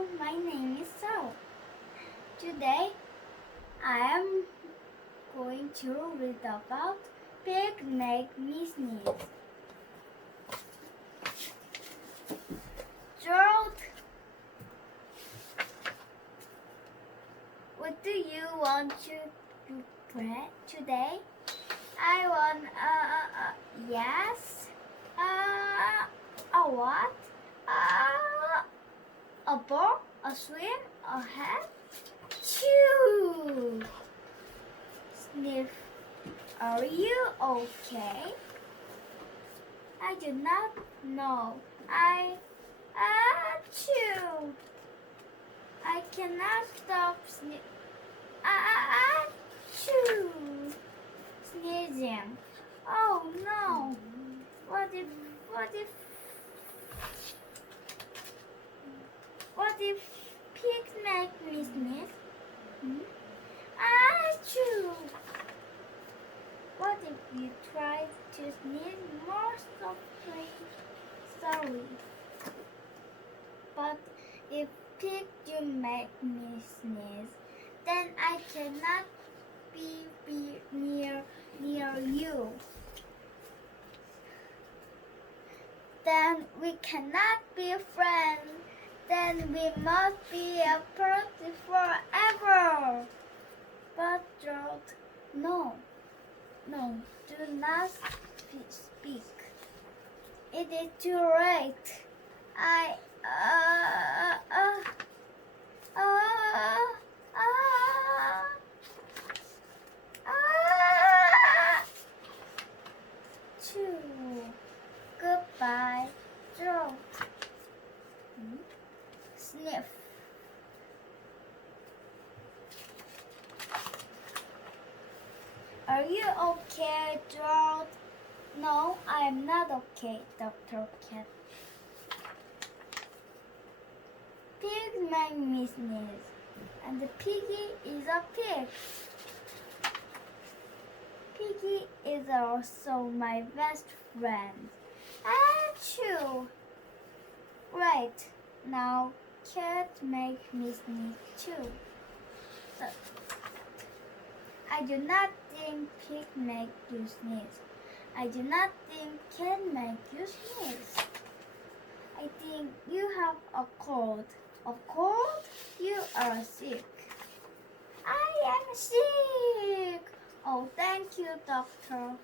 Hello, my name is Sao. Today I am going to read about pig make me sneeze. Gerald, what do you want to play today? I want yes. A what? A ball, a swim, a hat. Chew. Sniff. Are you okay? I do not know. Chew. I cannot stop chew. Sneezing. Oh no. What if pigs make me sneeze? Achoo! What if you try to sneeze more softly? Sorry. But if pig do make me sneeze, then I cannot be near you. Then we cannot be friends. Then we must be apart forever. But Gerald, no, do not speak. It is too late. Goodbye, Gerald. Sniff. Are you okay, Gerald? No, I am not okay, Dr. Cat. Pigs make me sneeze, and the piggy is a pig. Piggy is also my best friend. Achoo! Right, now cat make me sneeze too. I do not think pig make you sneeze. I do not think cat make you sneeze. I think you have a cold. A cold? You are sick. I am sick. Oh, thank you, doctor.